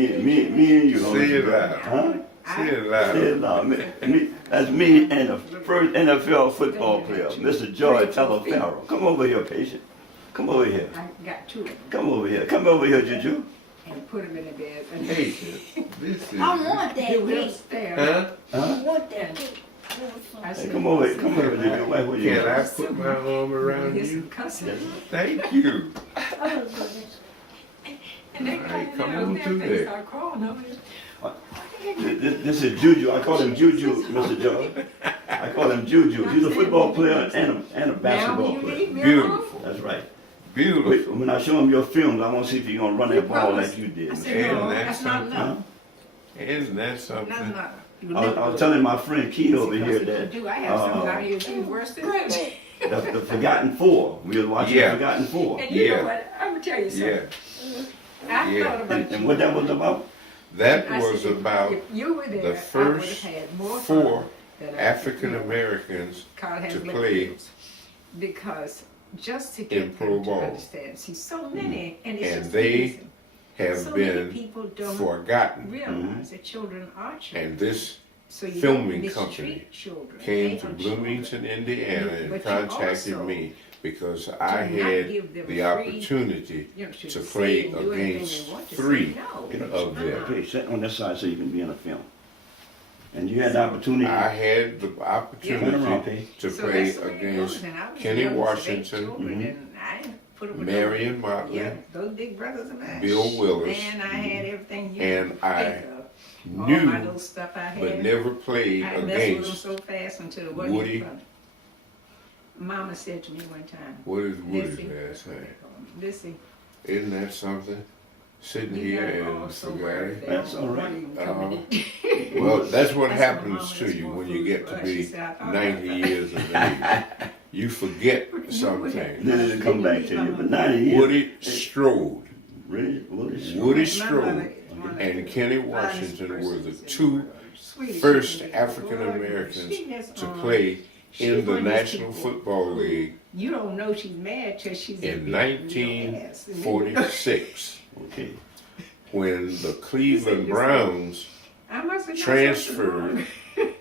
Me and you. Say it loud. Huh? Say it loud. Say it loud. That's me and the first NFL football player, Mr. George Taliaferro. Come over here, patient. Come over here. I got two of them Come over here. Come over here, Juju. and put them in the bed. And Patient. This is. I want that they will cake. stare. Huh? I want that cake. I Hey, said, come over, Juju. Why would you? Can I put my arm around His you? cousin. Thank you. I was gonna- And they All right, come come in on there through and they there. start crawling over it. This is Juju. I call him Juju, Mr. George. I call him Juju. He's a football player and a basketball Now will you player. leave me Beautiful. alone? That's right. Beautiful. When I show him your films, I want to see if you're gonna run that ball like you did. I Mr. said, no, And that's that's not something. enough. Isn't that Not something? enough. You I was telling my friend Keith over here that I have something out here that's worse than that. the Forgotten Four. We were watching Yeah. Forgotten Four. And you Yeah. know what? I'm gonna tell you Yeah. something. I Yeah. thought about And you. what that was about? That I was said, about if you were there, the I would first have had more four fun than I- African Americans Carl has to left play fields. Because just to in get pro them to ball. understand, see, so many, and it's And just they amazing. have So many been people don't forgotten. realize that children are children. And this So you filming don't mistreat company children. came They to are Bloomington, Indiana, and But you contacted also me because I do not had give them the free, opportunity you know, to to say play and do anything against they want to say. 3 No. of them. Okay, sit on this side so you can be in the film. And you had the opportunity. I had the Turn around, opportunity P. to So play that's the way it goes, against and I was Kenny young, so they Washington, children, and I didn't put up with Marion those- Motley, Yeah, those big brothers of mine. Bill Willis, And I had everything you and could I think of. All my knew little stuff I had. but never played I messed with them against. so fast until it wasn't Woody. even funny. Mama said to me one time, What is Woody's Lissy, last name? Lissy, Isn't that something? Sitting you here got all and so forgot worried it. that That's I all right. wasn't coming in. Well, that's what That's happens Mama to is you more when you food get for to us. She be said, I thought 90 about years of age. You forget some Woody. things. Then it'll come back to you. But 90 years. Woody Strode, Really? Woody? Woody My Strode, mother- and Kenny Washington were the two Sweetie, first she was African gorgeous. Americans She just, to she play in the one of these National people Football who League You don't know she's mad till she's in your ass. 1946 Okay. when the Cleveland Browns I must have done transferred something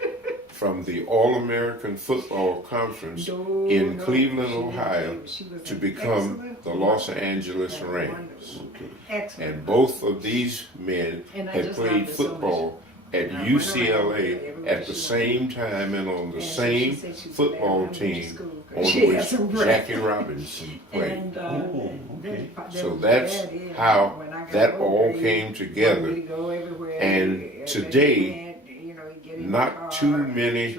from the All-American Football Conference wrong. in No, Cleveland, she didn't. Ohio, She was to an become excellent the Los woman. Angeles Yeah, Rams. wonderful. Okay. Excellent. And both of these men And I had just played loved her so football at And I went around UCLA everywhere at the she same time and on the And she same said she was football bad when I went to team school, 'cause on she had which some breath. Jackie Robinson played. And, Oh, okay. So that's how that all came together. And today, not too many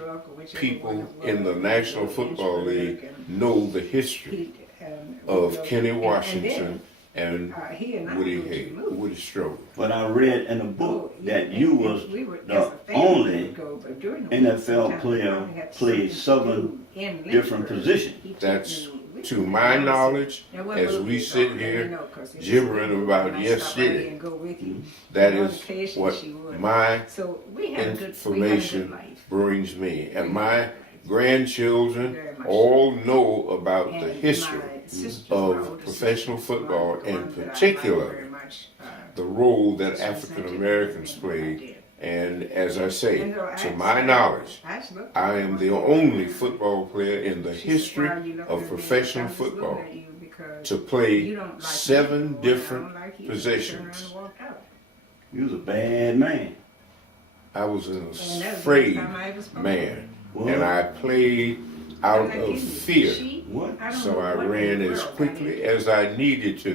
people in the National Football League know the history of Kenny Washington and Woody Strode. But I read in a book that you was the only NFL player played 7 different positions. That's, to my knowledge, as we sit here gibbering about yesterday, that is what my information brings me. And my grandchildren all know about the history of professional football, in particular the role that African Americans played. And as I say, to my knowledge, I am the only football player in the history of professional football to play 7 different positions. You was a bad man. I was an afraid man, and I played out of fear. What? So I ran as quickly as I needed to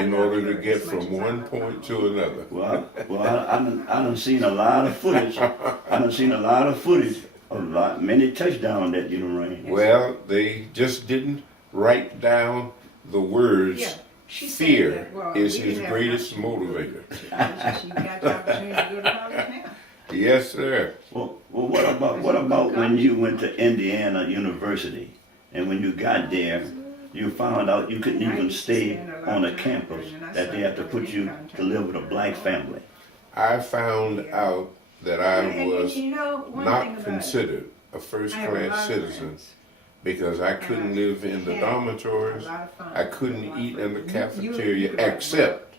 in order to get from one point to another. Well, I done seen a lot of footage. I done seen a lot of footage of many touchdowns that you done ran. Well, they just didn't write down the words. Fear is his greatest motivator. Yes, sir. Well, what about when you went to Indiana University, and when you got there, you found out you couldn't even stay on a campus, that they had to put you to live with a black family? I found out that I was not considered a first-class citizen because I couldn't live in the dormitories. I couldn't eat in the cafeteria except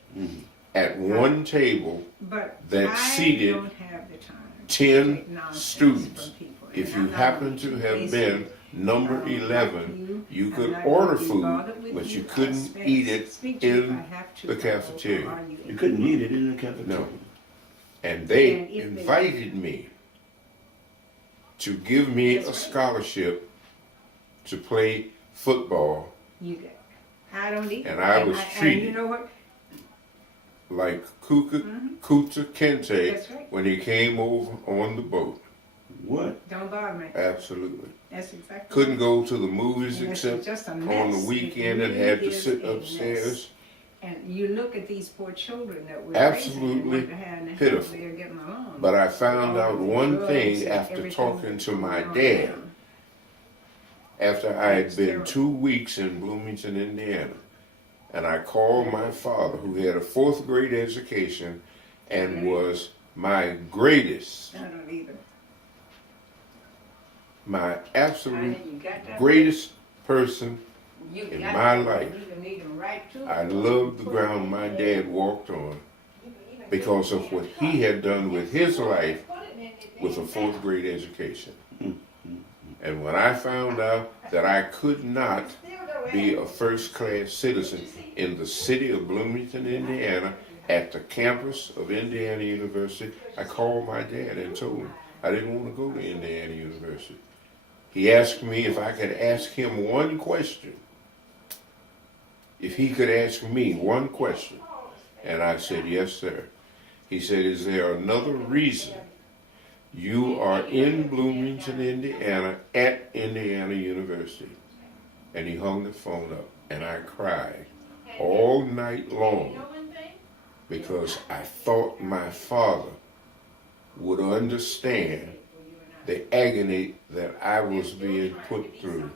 at one table But that I seated don't have the time to 10 take nonsense students. from people. If And you I'm not happen gonna to keep have wasting been number like 11, you I'm could not order gonna be food, bothered with but you I'll couldn't spend- eat it speak to you if in I have to, the or cafeteria. are you You couldn't eat it in the cafeteria. No. And they And if they- invited me to give me That's a right. scholarship to play football You got. I don't eat. And I was And you treated know what? like Kuta Kente That's right. when he came over on the boat. What? Don't bother me. Absolutely. That's exactly. Couldn't right. go to the movies And it's except just a on mess. the It weekend and really had to is sit a upstairs. mess. And you look at these poor children that we're Absolutely raising and wonder how in the hell pitiful. they're getting along. But I found out one Drugs thing and after everything talking that's to my going on dad, around. after I had It's been terrible. 2 weeks in Bloomington, Indiana. And I called my father, who had a 4th grade education and was my greatest, I don't either. my absolute You got that greatest person You in got my that life. You can need 'em right too. I loved the ground my dad walked on because of what he had done with his life with a 4th grade education. And when I found out that I could not be a first-class citizen in the city of Bloomington, Indiana, at the campus of Indiana University, I called my dad and told him I didn't want to go to Indiana University. He asked me if I could ask him one question. If he could ask me one question. And I said, yes, sir. He said, is there another reason you are in Bloomington, Indiana, at Indiana University? And he hung the phone up, and I cried all night long because I thought my father would understand the agony that I was being put through,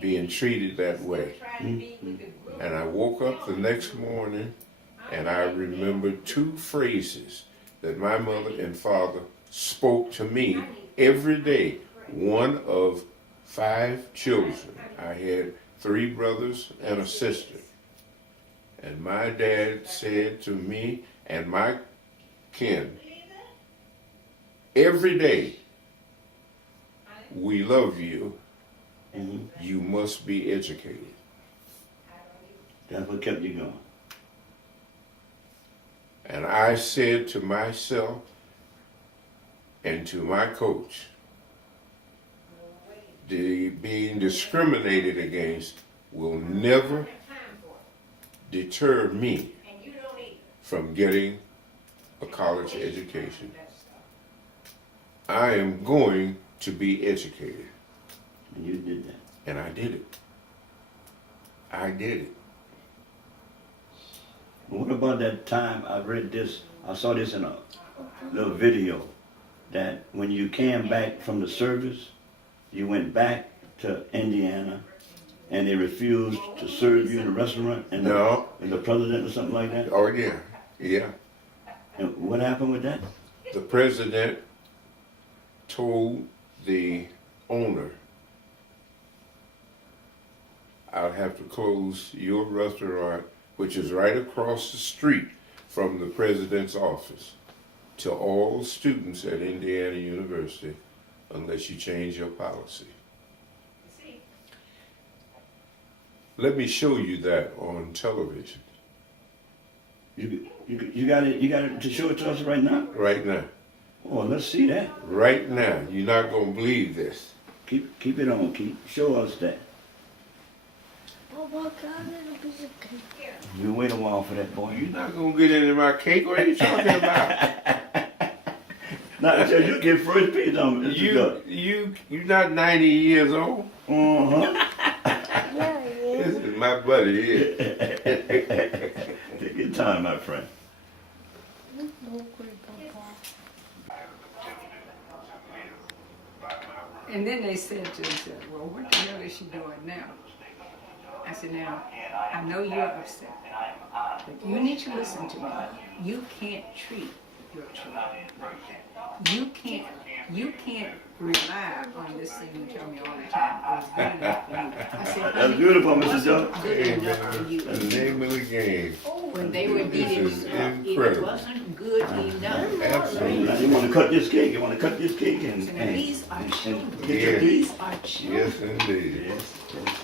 being treated that way. And I woke up the next morning, and I remembered 2 phrases that my mother and father spoke to me every day. One of 5 children. I had 3 brothers and a sister. And my dad said to me and my kin, every day, we love you. You must be educated. That's what kept you going. And I said to myself and to my coach, being discriminated against will never deter me from getting a college education. I am going to be educated. And you did that. And I did it. I did it. What about that time I read this, I saw this in a little video, that when you came back from the service, you went back to Indiana and they refused to serve you in a restaurant and No. the president or something like that? Oh, yeah. Yeah. And what happened with that? The president told the owner, I'll have to close your restaurant, which is right across the street from the president's office, to all students at Indiana University unless you change your policy. Let me show you that on television You got it to show it to us right now? right now. Oh, let's see that. Right now. You're not going to believe this. Keep it on. Show us that. Oh my God, little piece of cake. You wait a while for that, boy. You're not going to get into my cake. What are you talking about? Now, so you get first piece on it. You're not 90 years old. Uh-huh. Yeah, yeah. This is my buddy here. Take your time, my friend. And then they said to themselves, well, what the hell is she doing now? I said, now, I know you're upset, but you need to listen to me. You can't treat your children like that. You can't rely on this thing you tell me all the time. It was good enough for you. I said, That's honey, beautiful, it Mrs. wasn't Jones. good Hey, enough for man, you. that's the name of the game. When they were beating This is you up, it incredible. wasn't good enough. Absolutely. Now you want to cut this cake. You want to cut this cake and These are children. get your Yeah. These are children. Yes, indeed. Yes, yes.